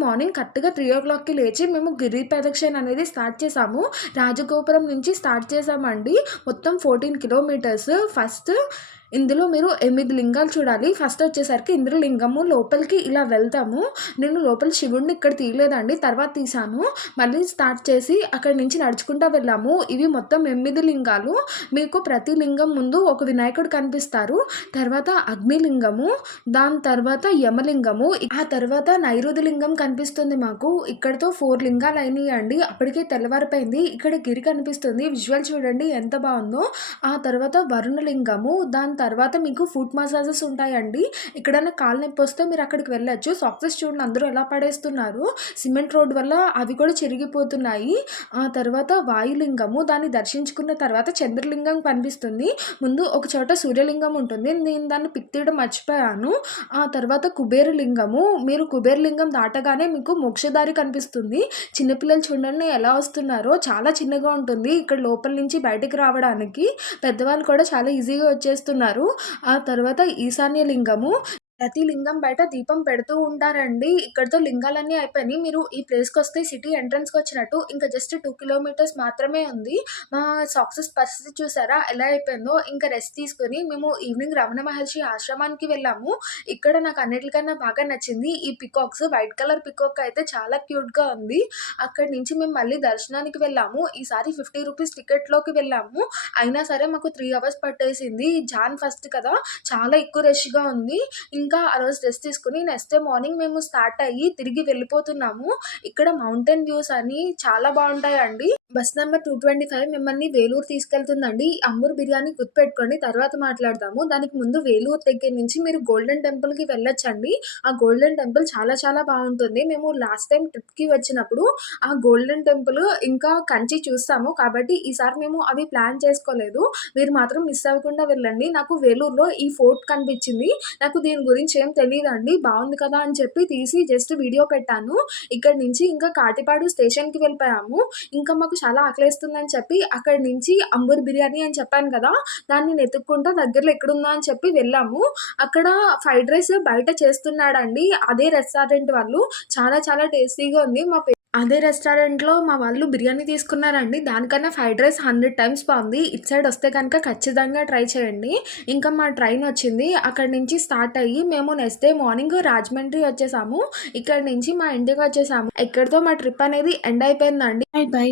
Morning కరెక్ట్‌గా 3:00కి లేచి మేము గిరి ప్రదక్షిణ అనేది స్టార్ట్ చేసాము. రాజగోపురం నుంచి స్టార్ట్ చేసామండి. మొత్తం 14 కిలోమీటర్స్. ఫస్ట్ ఇందులో మీరు 8 లింగాలు చూడాలి. ఫస్ట్ వచ్చేసరికి ఇంద్రలింగము లోపలికి ఇలా వెళ్తాము. నేను లోపల శివుడిని ఇక్కడ తీయలేదండి. తర్వాత తీశాను. మళ్ళీ స్టార్ట్ చేసి అక్కడి నుంచి నడుచుకుంటా వెళ్ళాము. ఇవి మొత్తం 8 లింగాలు. మీకు ప్రతి లింగం ముందు ఒక వినాయకుడు కనిపిస్తారు. తర్వాత అగ్నిలింగము, దాని తర్వాత యమలింగము, ఆ తర్వాత నైరుతి లింగం కనిపిస్తుంది మాకు. ఇక్కడితో 4 లింగాలు అయినాయండి. అప్పటికే తెల్లవారిపోయింది. ఇక్కడ గిరి కనిపిస్తుంది. విజువల్ చూడండి ఎంత బావుందో. ఆ తర్వాత వరుణలింగము, దాని తర్వాత మీకు ఫుట్ మసాజెస్ ఉంటాయండి. ఎక్కడైనా కాలు నొప్పొస్తే మీరు అక్కడికి వెళ్ళొచ్చు. సాక్సెస్ చూడండి అందరూ ఎలా పడేస్తున్నారు. సిమెంట్ రోడ్ వల్ల అవి కూడా చిరిగిపోతున్నాయి. ఆ తర్వాత వాయులింగము, దాన్ని దర్శించుకున్న తర్వాత చంద్రలింగం కనిపిస్తుంది. ముందు ఒక చోట సూర్యలింగం ఉంటుంది. నేను దాన్ని పిక్ తీయడం మర్చిపోయాను. ఆ తర్వాత కుబేరలింగము, మీరు కుబేరలింగం దాటగానే మీకు మోక్షదారి కనిపిస్తుంది. చిన్నపిల్లలు చూడండి ఎలా వస్తున్నారో, చాలా చిన్నగా ఉంటుంది ఇక్కడ లోపల నుంచి బయటికి రావడానికి. పెద్దవాళ్ళు కూడా చాలా ఈజీగా వచ్చేస్తున్నారు. ఆ తర్వాత ఈశాన్య లింగము, ప్రతి లింగం బయట దీపం పెడుతూ ఉంటారండి. ఇక్కడితో లింగాలన్నీ అయిపోయినాయి. మీరు ఈ ప్లేస్‌కొస్తే సిటీ ఎంట్రన్స్‌కొచ్చినట్టు. ఇంకా జస్ట్ 2 కిలోమీటర్స్ మాత్రమే ఉంది. మా సక్సెస్ పరిస్థితి చూసారా ఎలా అయిపోయిందో. ఇంకా రెస్ట్ తీసుకొని మేము ఈవినింగ్ రమణ మహర్షి ఆశ్రమానికి వెళ్ళాము. ఇక్కడ నాకు అన్నిటికన్నా బాగా నచ్చింది ఈ పీకాక్స్. వైట్ కలర్ పీకాక్ అయితే చాలా క్యూట్‌గా ఉంది. అక్కడి నుంచి మేము మళ్ళీ దర్శనానికి వెళ్ళాము. ఈసారి 50 రూపీస్ టికెట్‌లోకి వెళ్ళాము. అయినా సరే మాకు 3 అవర్స్ పట్టేసింది. జాన్ ఫస్ట్ కదా! చాలా ఎక్కువ రష్‌గా ఉంది. ఇంకా ఆ రోజు రెస్ట్ తీసుకొని నెక్స్ట్ డే మార్నింగ్ మేము స్టార్ట్ అయ్యి తిరిగి వెళ్ళిపోతున్నాము. ఇక్కడ మౌంటైన్ వ్యూస్ అని చాలా బావుంటాయండి. బస్ నంబర్ 225 మిమ్మల్ని వేలూరు తీసుకెళ్తుందండి. అంబూర్ బిర్యానీ గుర్తుపెట్టుకోండి. తర్వాత మాట్లాడదాము. దానికి ముందు వేలూరు దగ్గర నుంచి మీరు గోల్డెన్ టెంపుల్‌కి వెళ్ళొచ్చండి. ఆ గోల్డెన్ టెంపుల్ చాలా చాలా బావుంటుంది. మేము లాస్ట్ టైమ్ ట్రిప్‌కి వచ్చినప్పుడు ఆ గోల్డెన్ టెంపుల్ ఇంకా కంచి చూసాము. కాబట్టి ఈసారి మేము అవి ప్లాన్ చేసుకోలేదు. మీరు మాత్రం మిస్ అవ్వకుండా వెళ్ళండి. నాకు వేలూరులో ఈ ఫోర్ట్ కనిపించింది. నాకు దీని గురించి ఏం తెలీదండి. బావుంది కదా అని చెప్పి తీసి జస్ట్ వీడియో పెట్టాను. ఇక్కడి నుంచి ఇంకా కాటిపాడు స్టేషన్‌కి వెళ్ళిపోయాము. ఇంకా మాకు చాలా ఆకలేస్తుందని చెప్పి అక్కడి నుంచి అంబూర్ బిర్యానీ అని చెప్పాను కదా! దాన్ని వెతుక్కుంటా దగ్గరలో ఎక్కడుందా అని చెప్పి వెళ్ళాము. అక్కడ ఫ్రైడ్ రైస్ బయట చేస్తున్నాడండి. అదే రెస్టారెంట్ వాళ్ళు. చాలా చాలా టేస్టీగా ఉంది. అదే రెస్టారెంట్‌లో మా వాళ్ళు బిర్యానీ తీసుకున్నారండి. దానికన్నా ఫ్రైడ్ రైస్ 100 టైమ్స్ బావుంది. ఇటు సైడ్ వస్తే గనుక ఖచ్చితంగా ట్రై చేయండి. ఇంకా మా ట్రైన్ వచ్చింది. అక్కడి నుంచి స్టార్ట్ అయ్యి మేము నెక్స్ట్ డే మార్నింగ్ రాజమండ్రి వచ్చేసాము. ఇక్కడి నుంచి మా ఇంటికొచ్చేసాము. ఇక్కడితో మా ట్రిప్ అనేది ఎండ్ అయిపోయిందండి. By by.